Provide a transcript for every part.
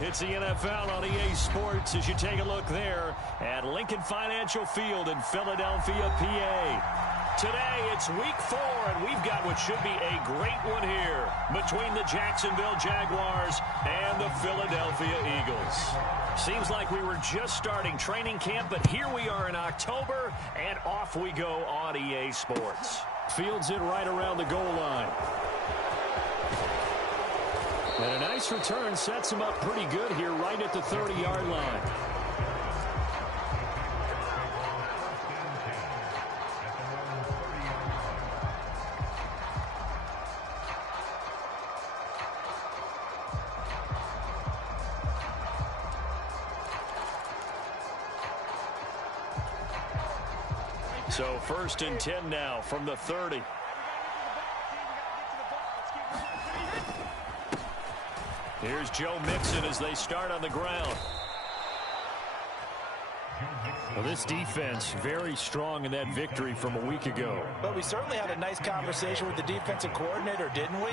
It's the NFL on EA Sports as you take a look there at Lincoln Financial Field in Philadelphia, PA. Today, it's week 4, and we've got what should be a great one here between the Jacksonville Jaguars and the Philadelphia Eagles. Seems like we were just starting training camp, but here we are in October, and off we go on EA Sports. Fields it right around the goal line. And a nice return sets him up pretty good here right at the 30-yard line. So 1st and 10 now from the 30. Here's Joe Mixon as they start on the ground. Well, this defense very strong in that victory from a week ago. But we certainly had a nice conversation with the defensive coordinator, didn't we?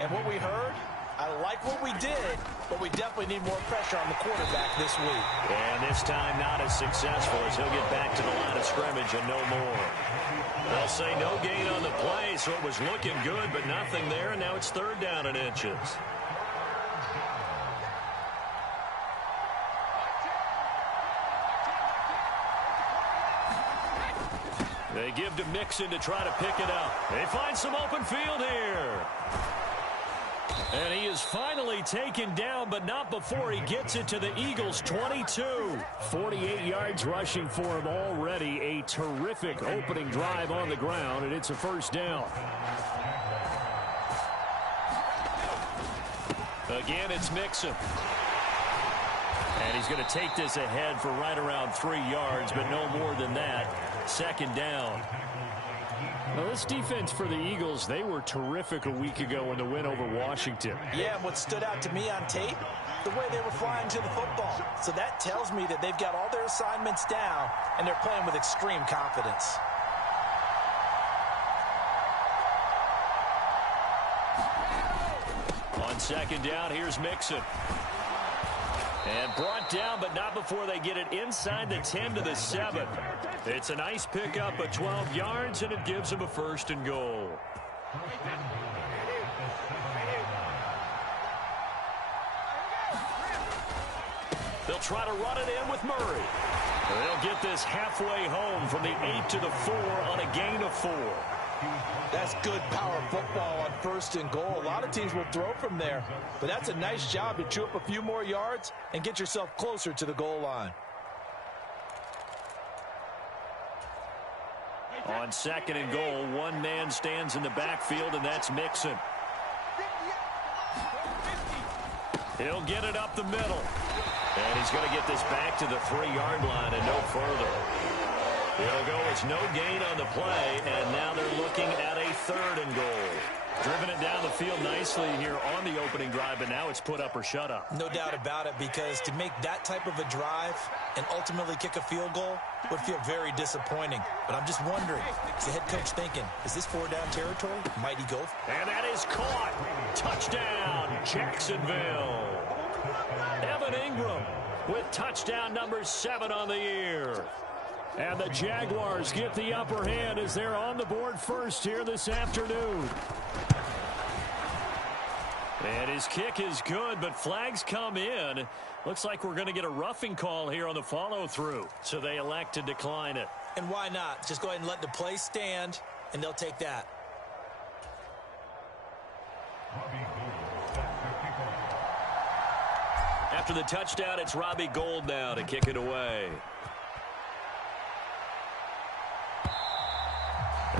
And what we heard, I like what we did, but we definitely need more pressure on the quarterback this week. And this time not as successful as he'll get back to the line of scrimmage and no more. They'll say no gain on the play, so it was looking good, but nothing there, and now it's 3rd down and inches. They give to Mixon to try to pick it up. They find some open field here. And he is finally taken down, but not before he gets it to the Eagles' 22. 48 yards rushing for him already. A terrific opening drive on the ground, and it's a 1st down. Again, it's Mixon. And he's going to take this ahead for right around 3 yards, but no more than that. 2nd down. Now, this defense for the Eagles, they were terrific a week ago in the win over Washington. Yeah, and what stood out to me on tape, the way they were flying to the football. So that tells me that they've got all their assignments down, and they're playing with extreme confidence. On 2nd down, here's Mixon. And brought down, but not before they get it inside the 10 to the 7. It's a nice pickup of 12 yards, and it gives them a 1st and goal. They'll try to run it in with Murray. They'll get this halfway home from the 8 to the 4 on a gain of 4. That's good power football on 1st and goal. A lot of teams will throw from there, but that's a nice job to chew up a few more yards and get yourself closer to the goal line. On 2nd and goal, one man stands in the backfield, and that's Mixon. He'll get it up the middle. And he's going to get this back to the 3-yard line and no further. It'll go as no gain on the play, and now they're looking at a 3rd and goal. Driven it down the field nicely here on the opening drive, but now it's put up or shut up. No doubt about it, because to make that type of a drive and ultimately kick a field goal would feel very disappointing. But I'm just wondering, is the head coach thinking, is this 4-down territory? Might he go? And that is caught. Touchdown, Jacksonville. Evan Ingram with touchdown number 7 on the year. And the Jaguars get the upper hand as they're on the board first here this afternoon. And his kick is good, but flags come in. Looks like we're going to get a roughing call here on the follow-through. So they elect to decline it. And why not? Just go ahead and let the play stand, and they'll take that. After the touchdown, it's Robbie Gould now to kick it away.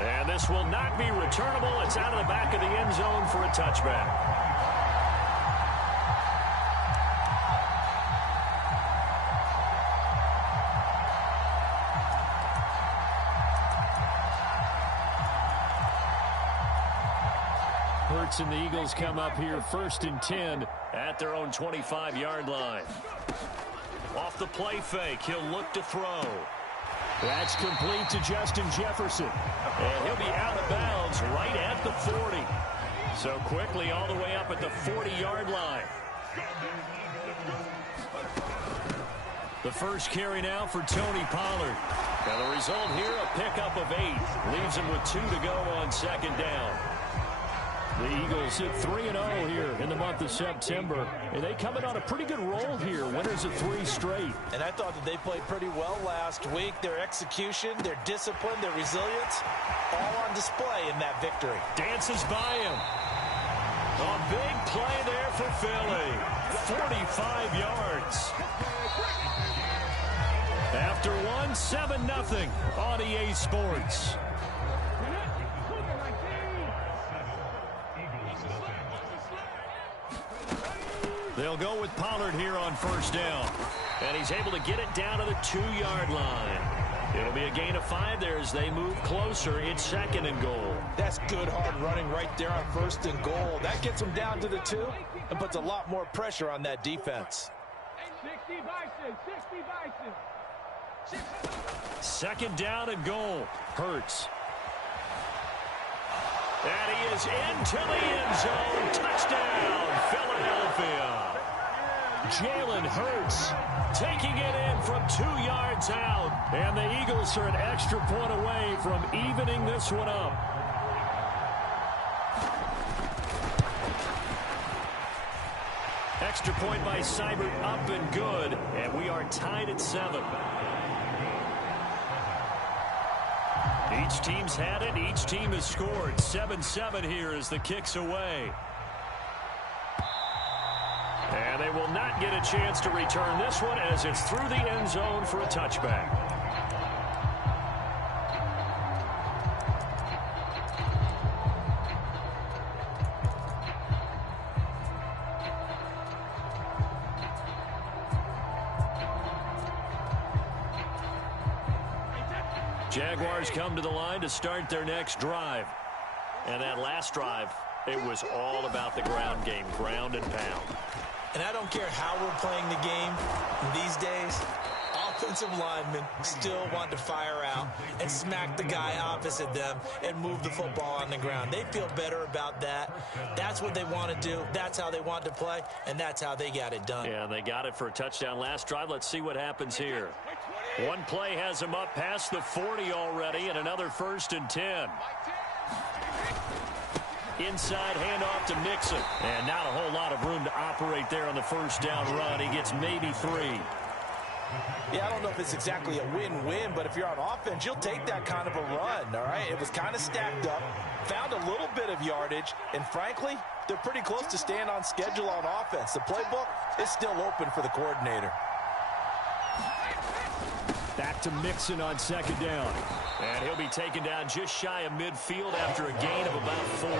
And this will not be returnable. It's out of the back of the end zone for a touchback. Hurts and the Eagles come up here 1st and 10 at their own 25-yard line. Off the play fake, he'll look to throw. That's complete to Justin Jefferson. And he'll be out of bounds right at the 40. So quickly all the way up at the 40-yard line. The first carry now for Tony Pollard. And the result here, a pickup of 8. Leaves him with 2 to go on second down. The Eagles hit 3-0 here in the month of September. And they come in on a pretty good roll here. Winners of 3 straight. And I thought that they played pretty well last week. Their execution, their discipline, their resilience, all on display in that victory. Dances by him. A big play there for Philly. 45 yards. After 7-0 on EA Sports. They'll go with Pollard here on first down. And he's able to get it down to the 2-yard line. It'll be a gain of 5 there as they move closer. It's 2nd and goal. That's good hard running right there on 1st and goal. That gets them down to the 2 and puts a lot more pressure on that defense. 2nd down and goal. Hurts. And he is into the end zone. Touchdown, Philadelphia. Jalen Hurts taking it in from 2 yards out. And the Eagles are an extra point away from evening this one up. Extra point by Seibert up and good. And we are tied at 7. Each team's had it. Each team has scored. 7-7 here as the kick's away. And they will not get a chance to return this one as it's through the end zone for a touchback. Jaguars come to the line to start their next drive. And that last drive, it was all about the ground game, ground and pound. And I don't care how we're playing the game these days, offensive linemen still want to fire out and smack the guy opposite them and move the football on the ground. They feel better about that. That's what they want to do. That's how they want to play, and that's how they got it done. Yeah, they got it for a touchdown last drive. Let's see what happens here. One play has him up past the 40 already, and another 1st and 10. Inside handoff to Mixon. And not a whole lot of room to operate there on the first down run. He gets maybe 3. Yeah, I don't know if it's exactly a win-win, but if you're on offense, you'll take that kind of a run, all right? It was kind of stacked up, found a little bit of yardage, and frankly, they're pretty close to staying on schedule on offense. The playbook is still open for the coordinator. Back to Mixon on 2nd down. And he'll be taken down just shy of midfield after a gain of about 4.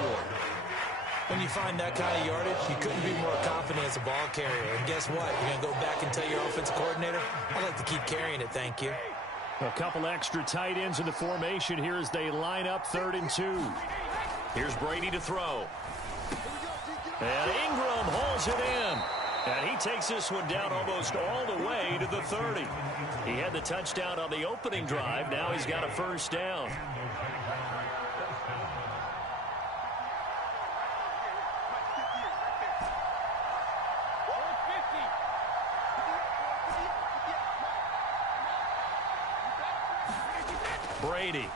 When you find that kind of yardage, you couldn't be more confident as a ball carrier. And guess what? You're going to go back and tell your offensive coordinator, I'd like to keep carrying it, thank you. A couple extra tight ends in the formation here as they line up 3rd and 2. Here's Brady to throw. And Ingram holds it in. And he takes this one down almost all the way to the 30. He had the touchdown on the opening drive. Now he's got a 1st down. Brady.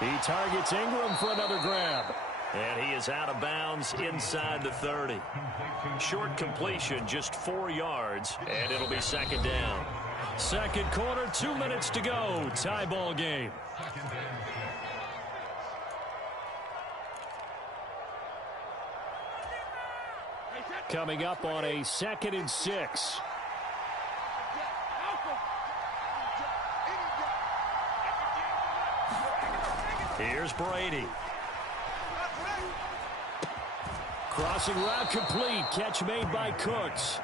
He targets Ingram for another grab. And he is out of bounds inside the 30. Short completion, just 4 yards, and it'll be 2nd down. 2nd quarter, 2 minutes to go. Tie ball game. Coming up on a 2nd and 6. Here's Brady. Crossing route complete. Catch made by Cooks.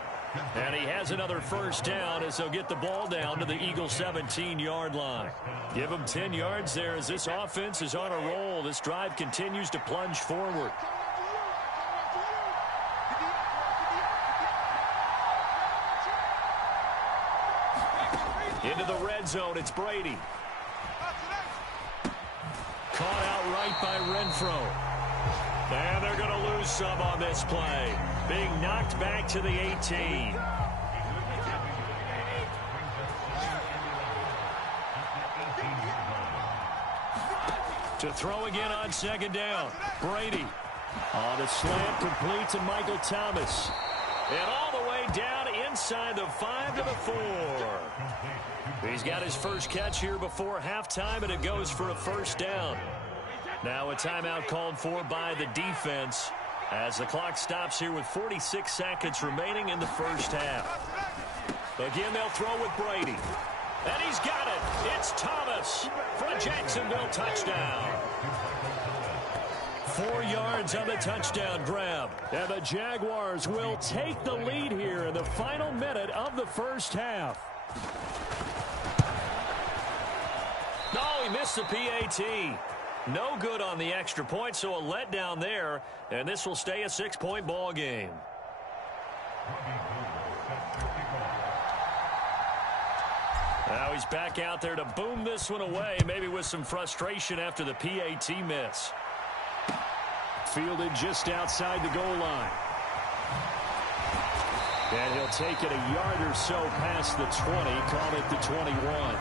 And he has another 1st down as they'll get the ball down to the Eagles' 17-yard line. Give them 10 yards there as this offense is on a roll. This drive continues to plunge forward. Into the red zone, it's Brady. Caught out right by Renfro. And they're going to lose some on this play. being knocked back to the 18. To throw again on second down. Brady on a slant, complete to Michael Thomas. And all the way down inside the 5 to the 4. He's got his first catch here before halftime, and it goes for a first down. Now a timeout called for by the defense as the clock stops here with 46 seconds remaining in the first half. Again, they'll throw with Brady. And he's got it. It's Thomas for a Jacksonville touchdown. 4 yards on the touchdown grab. And the Jaguars will take the lead here in the final minute of the first half. Oh, he missed the PAT. No good on the extra point, so a letdown there. And this will stay a 6-point ball game. Now he's back out there to boom this one away, maybe with some frustration after the PAT miss. Fielded just outside the goal line. And he'll take it a yard or so past the 20, call it the 21.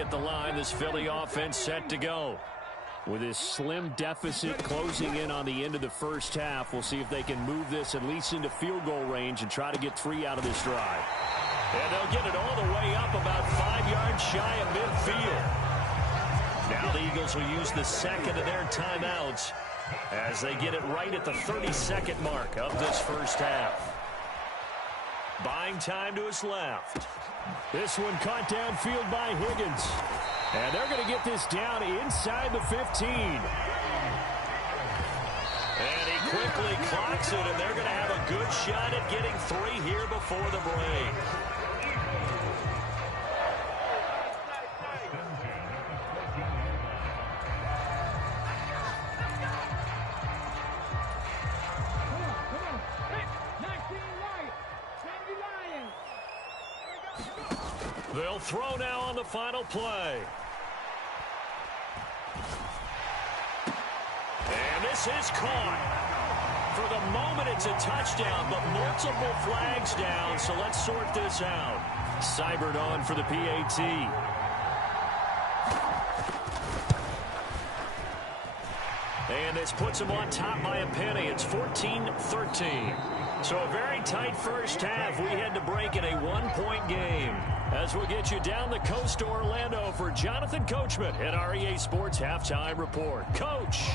At the line, this Philly offense set to go. With this slim deficit closing in on the end of the first half, we'll see if they can move this at least into field goal range and try to get 3 out of this drive. And they'll get it all the way up about 5 yards shy of midfield. Now the Eagles will use the second of their timeouts as they get it right at the 32nd mark of this first half. Buying time to his left. This one caught downfield by Higgins. And they're going to get this down inside the 15. And he quickly clocks it, and they're going to have a good shot at getting 3 here before the break. They'll throw now on the final play. And this is caught. For the moment, it's a touchdown, but multiple flags down, so let's sort this out. Seibert on for the PAT. And this puts them on top by a penny. It's 14-13. So a very tight first half. We had to break in a 1-point game. As we'll get you down the coast to Orlando for Jonathan Coachman at our EA Sports Halftime Report. Coach.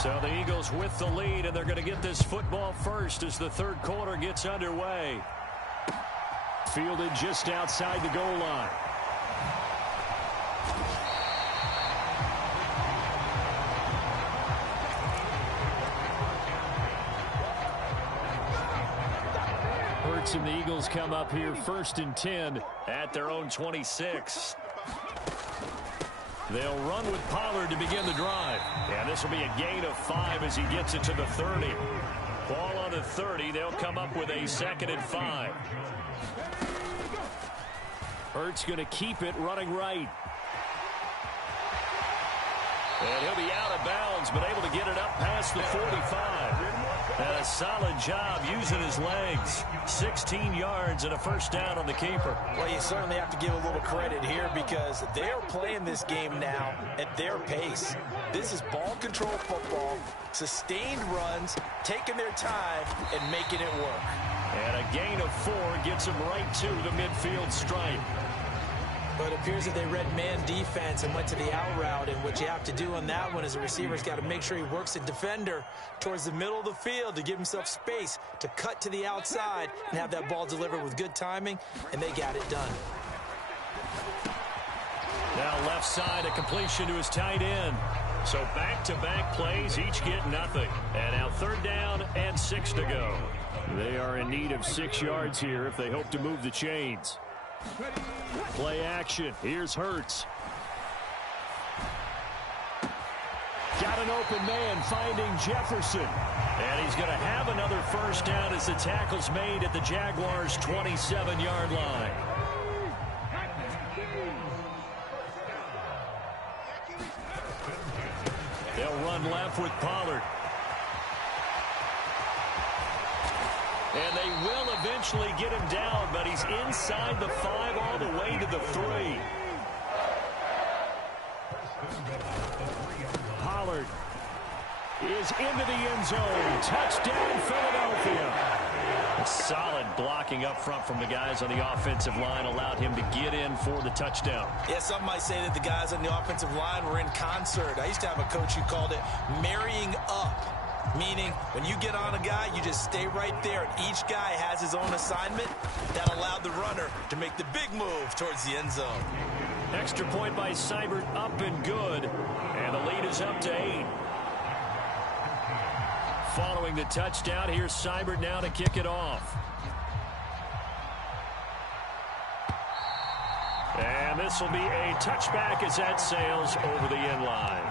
So the Eagles with the lead, and they're going to get this football first as the third quarter gets underway. Fielded just outside the goal line. And the Eagles come up here 1st and 10 at their own 26. They'll run with Pollard to begin the drive. And this will be a gain of 5 as he gets it to the 30. Ball on the 30. They'll come up with a 2nd and 5. Hurts going to keep it running right. And he'll be out of bounds, but able to get it up past the 45. And a solid job using his legs. 16 yards and a first down on the keeper. Well, you certainly have to give a little credit here because they're playing this game now at their pace. This is ball control football, sustained runs, taking their time and making it work. And a gain of 4 gets them right to the midfield stripe. But it appears that they read man defense and went to the out route. And what you have to do on that one is the receiver's got to make sure he works the defender towards the middle of the field to give himself space to cut to the outside and have that ball delivered with good timing, and they got it done. Now left side, a completion to his tight end. So back-to-back plays, each get nothing. And now 3rd down and 6 to go. They are in need of 6 yards here if they hope to move the chains. Play action. Here's Hurts. Got an open man, finding Jefferson. And he's going to have another first down as the tackle's made at the Jaguars' 27-yard line. They'll run left with Pollard. And they will eventually get him down, but he's inside the 5 all the way to the 3. Pollard is into the end zone. Touchdown, Philadelphia. Solid blocking up front from the guys on the offensive line allowed him to get in for the touchdown. Yeah, some might say that the guys on the offensive line were in concert. I used to have a coach who called it marrying up, meaning when you get on a guy, you just stay right there, and each guy has his own assignment. That allowed the runner to make the big move towards the end zone. Extra point by Seibert, up and good, and the lead is up to 8. Following the touchdown, here's Seibert now to kick it off. And this will be a touchback as that sails over the end line.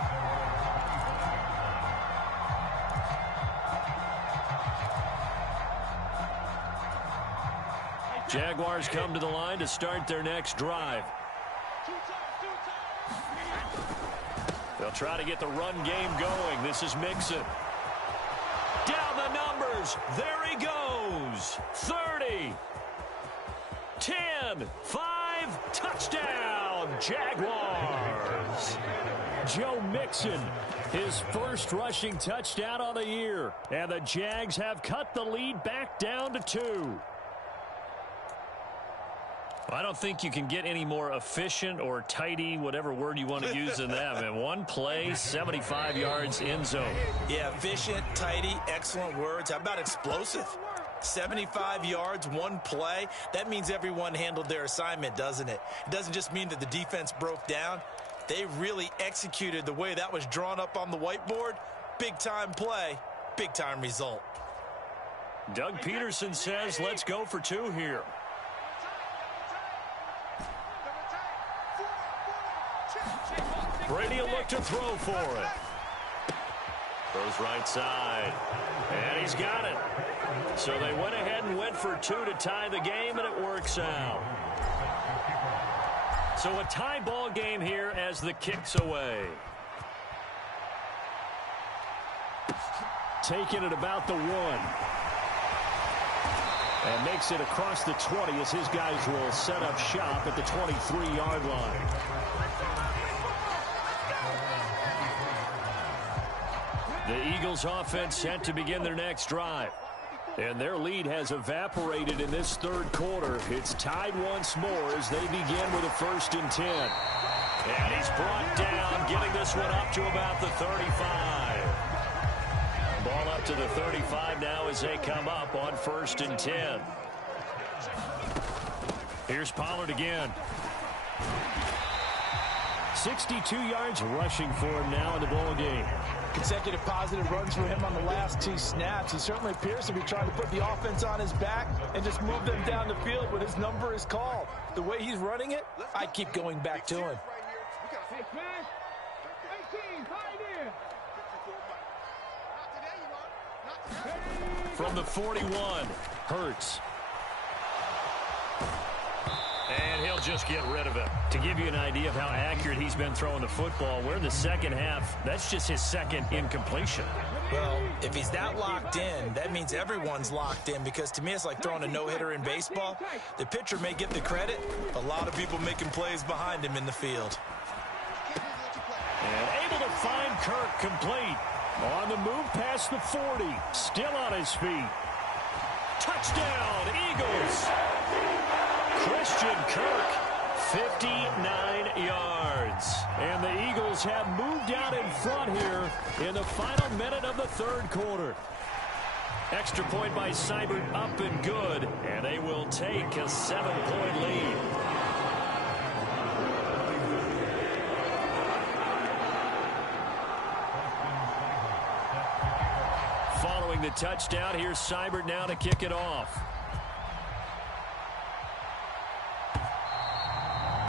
Jaguars come to the line to start their next drive. They'll try to get the run game going. This is Mixon. Down the numbers. There he goes. 30. 10. 5. Touchdown. Jaguars. Joe Mixon, his first rushing touchdown on the year. And the Jags have cut the lead back down to 2. I don't think you can get any more efficient or tidy, whatever word you want to use in that. And one play, 75 yards, end zone. Yeah, efficient, tidy, excellent words. How about explosive? 75 yards, one play. That means everyone handled their assignment, doesn't it? It doesn't just mean that the defense broke down. They really executed the way that was drawn up on the whiteboard. Big-time play, big-time result. Doug Peterson says, let's go for 2 here. Brady will look to throw for it. Throws right side. And he's got it. So they went ahead and went for 2 to tie the game, and it works out. So a tie ball game here as the kick's away. Taking it about the 1. And makes it across the 20 as his guys will set up shop at the 23-yard line. The Eagles offense set to begin their next drive. And their lead has evaporated in this third quarter. It's tied once more as they begin with a 1st and 10. And he's brought down, getting this one up to about the 35. Ball up to the 35 now as they come up on 1st and 10. Here's Pollard again. 62 yards rushing for him now in the ball game. Consecutive positive runs for him on the last 2 snaps. He certainly appears to be trying to put the offense on his back and just move them down the field when his number is called. The way he's running it, I keep going back to him. From the 41, Hurts. And he'll just get rid of it. To give you an idea of how accurate he's been throwing the football, we're in the second half. That's just his second incompletion. Well, if he's that locked in, that means everyone's locked in, because to me it's like throwing a no-hitter in baseball. The pitcher may get the credit, a lot of people making plays behind him in the field. And able to find Kirk complete. On the move past the 40. Still on his feet. Touchdown, Eagles. Christian Kirk, 59 yards. And the Eagles have moved out in front here in the final minute of the third quarter. Extra point by Seibert, up and good. And they will take a 7-point lead. Following the touchdown, here's Seibert now to kick it off.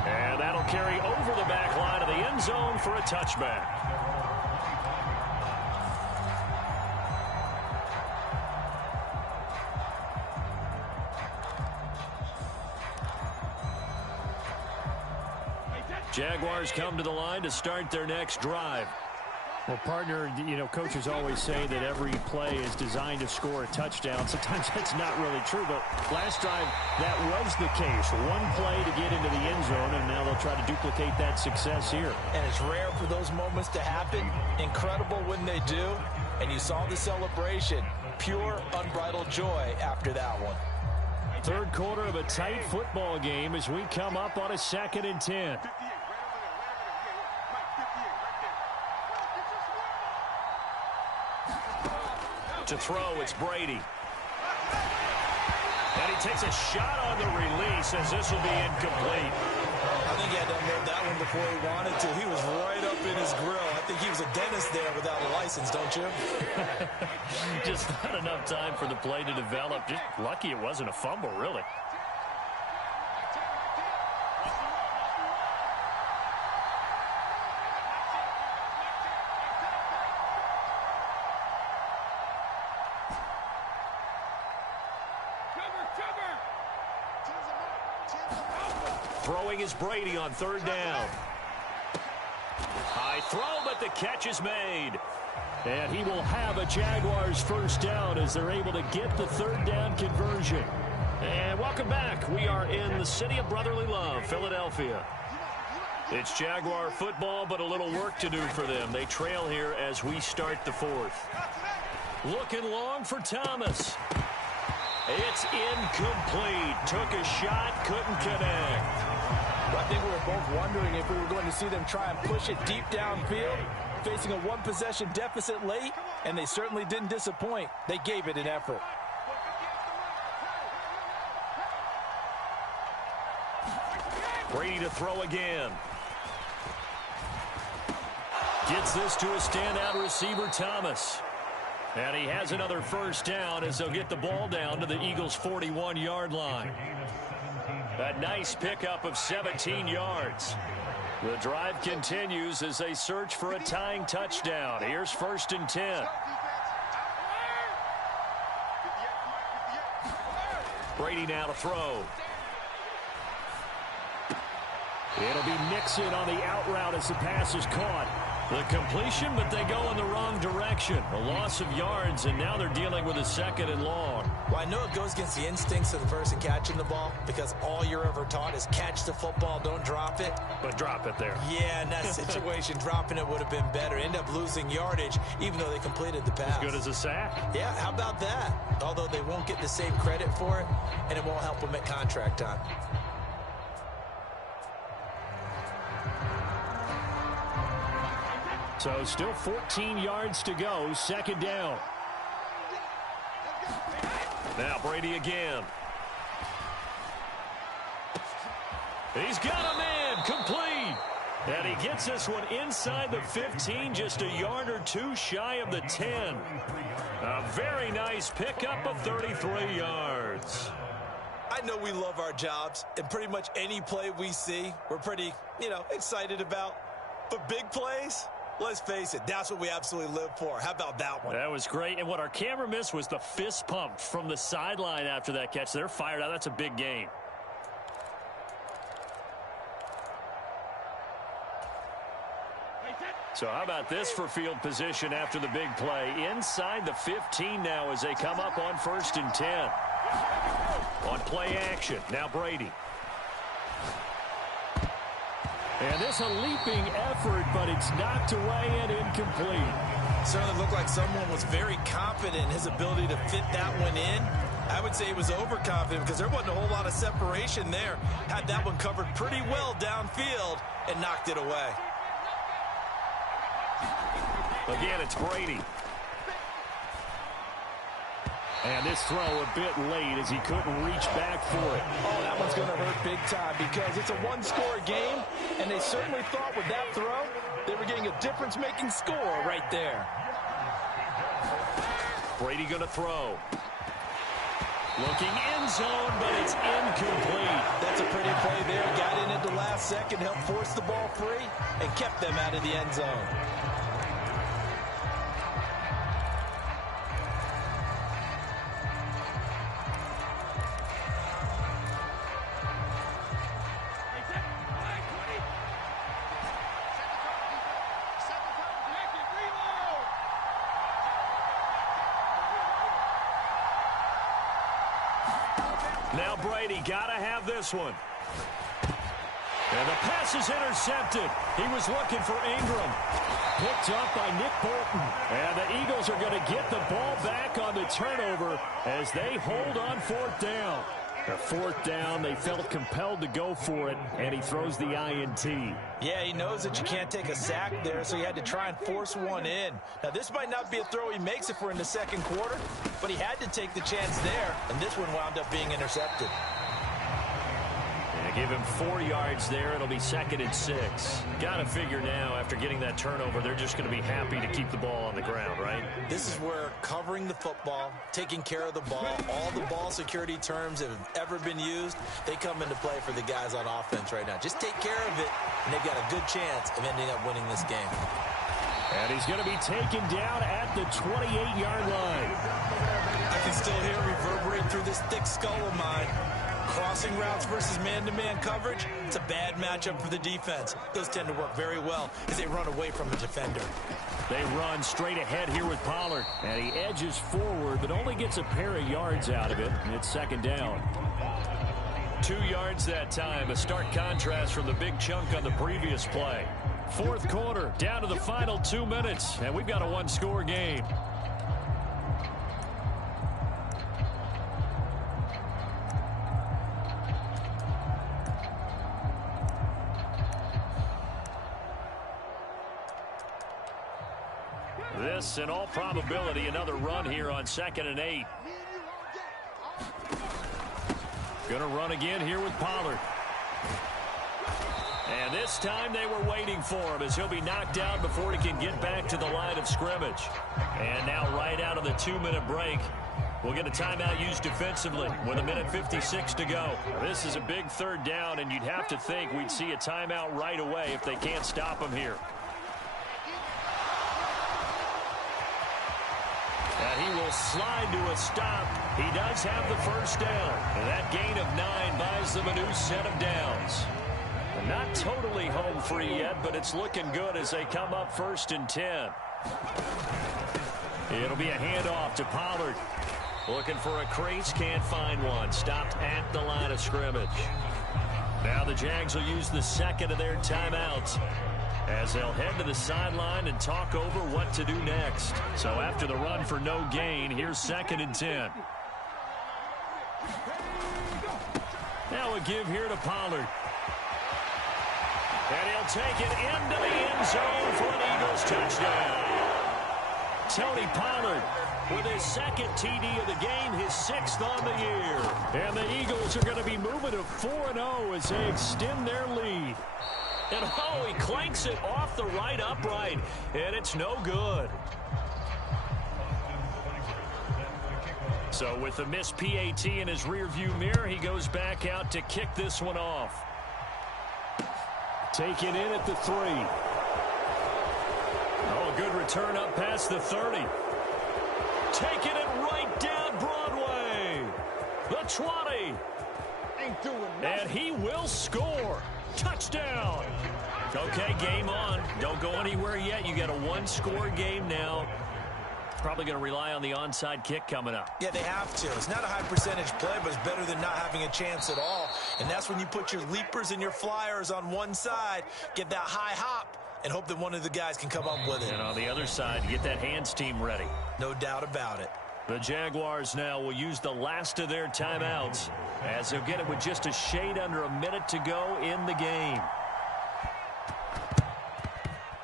And that'll carry over the back line of the end zone for a touchback. Jaguars come to the line to start their next drive. Well, partner, you know, coaches always say that every play is designed to score a touchdown. Sometimes that's not really true, but last drive, that was the case. One play to get into the end zone, and now they'll try to duplicate that success here. And it's rare for those moments to happen. Incredible when they do. And you saw the celebration. Pure, unbridled joy after that one. Third quarter of a tight football game as we come up on a 2nd and 10. To throw, it's Brady. And he takes a shot on the release as this will be incomplete. I think he had to unload that one before he wanted to. He was right up in his grill. I think he was a dentist there without a license, don't you? Just not enough time for the play to develop. Just lucky it wasn't a fumble, really. Throwing is Brady on 3rd down. High throw, but the catch is made. And he will have a Jaguars first down as they're able to get the 3rd down conversion. And welcome back. We are in the city of brotherly love, Philadelphia. It's Jaguar football, but a little work to do for them. They trail here as we start the 4th. Looking long for Thomas. It's incomplete. Took a shot, couldn't connect. I think we were both wondering if we were going to see them try and push it deep downfield, facing a one-possession deficit late, and they certainly didn't disappoint. They gave it an effort. Brady to throw again. Gets this to a standout receiver, Thomas. And he has another first down as they'll get the ball down to the Eagles' 41-yard line. A nice pickup of 17 yards. The drive continues as they search for a tying touchdown. Here's 1st and 10. Brady now to throw. It'll be Mixon on the out route as the pass is caught. The completion, but they go in the wrong direction. A loss of yards, and now they're dealing with a 2nd and long. Well, I know it goes against the instincts of the person catching the ball because all you're ever taught is catch the football, don't drop it. But drop it there. Yeah, in that situation, dropping it would have been better. End up losing yardage, even though they completed the pass. As good as a sack. Yeah, how about that? Although they won't get the same credit for it, and it won't help them at contract time. So still 14 yards to go, 2nd down. Now Brady again. He's got a man, complete. And he gets this one inside the 15, just a yard or two shy of the 10. A very nice pickup of 33 yards. I know we love our jobs, and pretty much any play we see, we're pretty, excited about. But big plays? Let's face it, that's what we absolutely live for. How about that one? That was great. And what our camera missed was the fist pump from the sideline after that catch. They're fired out. That's a big gain. So how about this for field position after the big play? Inside the 15 now as they come up on 1st and 10. On play action, now Brady. And this a leaping effort, but it's knocked away and incomplete. Certainly looked like someone was very confident in his ability to fit that one in. I would say he was overconfident because there wasn't a whole lot of separation there. Had that one covered pretty well downfield and knocked it away. Again, it's Brady. And this throw a bit late as he couldn't reach back for it. Oh, that one's going to hurt big time because it's a one-score game, and they certainly thought with that throw they were getting a difference-making score right there. Brady going to throw. Looking end zone, but it's incomplete. That's a pretty play there. Got in at the last second, helped force the ball free, and kept them out of the end zone. Now Brady got to have this one. And the pass is intercepted. He was looking for Ingram. Picked up by Nick Bolton. And the Eagles are going to get the ball back on the turnover as they hold on fourth down. A fourth down, they felt compelled to go for it, and he throws the INT. Yeah, he knows that you can't take a sack there, so he had to try and force one in. Now, this might not be a throw he makes if we're in the second quarter, but he had to take the chance there, and this one wound up being intercepted. Give him 4 yards there. It'll be 2nd and 6. Got to figure now, after getting that turnover, they're just going to be happy to keep the ball on the ground, right? This is where covering the football, taking care of the ball, all the ball security terms that have ever been used, they come into play for the guys on offense right now. Just take care of it, and they've got a good chance of ending up winning this game. And he's going to be taken down at the 28-yard line. I can still hear it reverberate through this thick skull of mine. Crossing routes versus man-to-man coverage, it's a bad matchup for the defense. Those tend to work very well as they run away from a defender. They run straight ahead here with Pollard. And he edges forward, but only gets a pair of yards out of it. And it's 2nd down. 2 yards that time. A stark contrast from the big chunk on the previous play. Fourth quarter, down to the final 2 minutes. And we've got a one-score game. This, in all probability, another run here on 2nd and 8. Gonna run again here with Pollard. And this time they were waiting for him as he'll be knocked down before he can get back to the line of scrimmage. And now right out of the 2-minute break, we'll get a timeout used defensively with 1:56 to go. This is a big 3rd down, and you'd have to think we'd see a timeout right away if they can't stop him here. And he will slide to a stop. He does have the first down. And that gain of 9 buys them a new set of downs. Not totally home free yet, but it's looking good as they come up 1st and 10. It'll be a handoff to Pollard. Looking for a crease, can't find one. Stopped at the line of scrimmage. Now the Jags will use the 2nd of their timeouts as they'll head to the sideline and talk over what to do next. So after the run for no gain, here's 2nd and 10. Now a give here to Pollard. And he'll take it into the end zone for an Eagles touchdown. Tony Pollard with his 2nd TD of the game, his 6th on the year. And the Eagles are going to be moving to 4-0 as they extend their lead. And oh, he clanks it off the right upright, and it's no good. So with the missed PAT in his rearview mirror, he goes back out to kick this one off. Taken in at the 3. Oh, good return up past the 30. Taking it right down Broadway. The 20. And he will score. Touchdown. Okay, game on. Don't go anywhere yet. You got a one-score game now. Probably going to rely on the onside kick coming up. Yeah, they have to. It's not a high percentage play, but it's better than not having a chance at all. And that's when you put your leapers and your flyers on one side, get that high hop, and hope that one of the guys can come up with it. And on the other side, get that hands team ready. No doubt about it. The Jaguars now will use the last of their timeouts as they'll get it with just a shade under a minute to go in the game.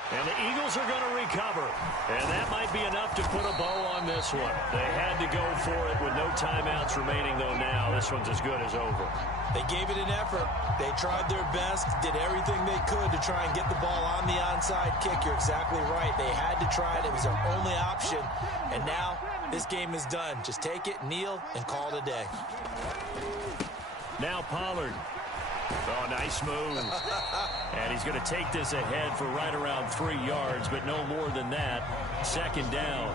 And the Eagles are going to recover. And that might be enough to put a bow on this one. They had to go for it with no timeouts remaining, though, now. This one's as good as over. They gave it an effort. They tried their best, did everything they could to try and get the ball on the onside kick. You're exactly right. They had to try it. It was their only option. And now this game is done. Just take it, kneel, and call it a day. Now Pollard. Oh, nice move. And he's going to take this ahead for right around 3 yards, but no more than that. 2nd down.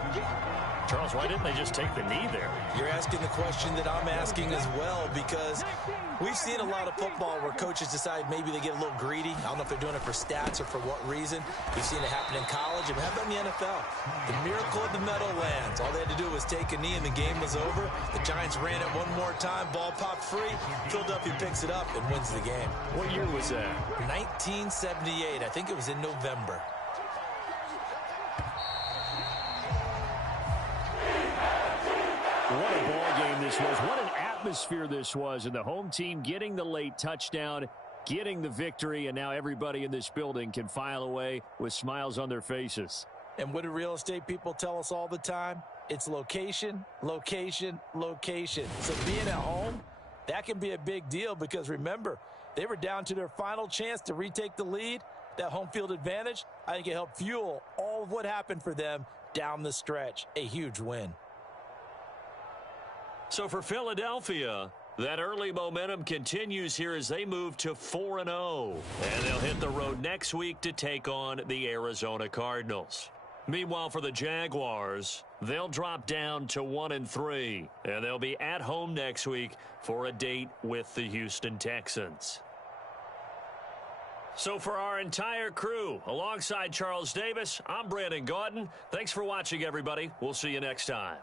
Charles, why didn't they just take the knee there? You're asking the question that I'm asking as well, because we've seen a lot of football where coaches decide maybe they get a little greedy. I don't know if they're doing it for stats or for what reason. We've seen it happen in college, and how about in the NFL? The miracle of the Meadowlands. All they had to do was take a knee, and the game was over. The Giants ran it one more time. Ball popped free. Philadelphia picks it up and wins the game. What year was that? 1978. I think it was in November. What a ball game this was. What an atmosphere this was. And the home team getting the late touchdown, getting the victory, and now everybody in this building can file away with smiles on their faces. And what do real estate people tell us all the time? It's location, location, location. So being at home, that can be a big deal because, remember, they were down to their final chance to retake the lead. That home field advantage, I think it helped fuel all of what happened for them down the stretch. A huge win. So for Philadelphia, that early momentum continues here as they move to 4-0. And they'll hit the road next week to take on the Arizona Cardinals. Meanwhile, for the Jaguars, they'll drop down to 1-3. And they'll be at home next week for a date with the Houston Texans. So for our entire crew, alongside Charles Davis, I'm Brandon Gaudin. Thanks for watching, everybody. We'll see you next time.